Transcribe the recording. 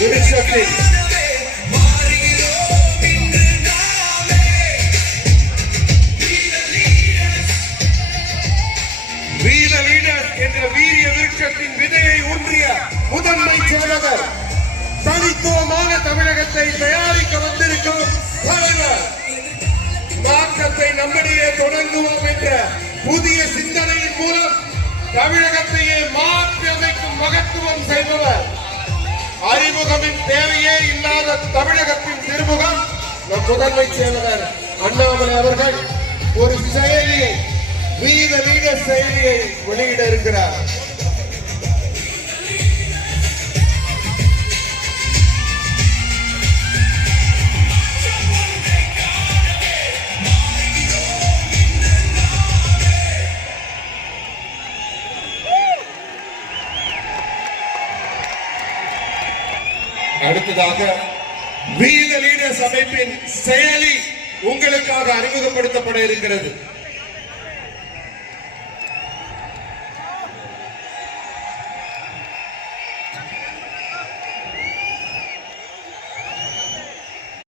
விருட்சத்தில் என்ற வீரிய விருட்சத்தின் விதையை ஊன்றிய முதன்மை செயலர், தனித்துவமான தமிழகத்தை தயாரிக்க வந்திருக்கும் தலைவர், மாற்றத்தை நம்மிடையே தொடங்குவோம் என்ற புதிய சிந்தனையின் மூலம் தமிழகத்தையே மாற்றி அமைக்கும் மகத்துவம் செய்பவர், அறிமுகமின் தேவையே இல்லாத தமிழகத்தின் திருமுகம் நம் முதன்மை செயலர் அண்ணாமலை அவர்கள் ஒரு செயலியை, வீர லீடர் செயலியை வெளியிட இருக்கிறார். அடுத்ததாக வீர லீடர்ஸ் அமைப்பின் செயலி உங்களுக்காக அறிமுகப்படுத்தப்பட இருக்கிறது.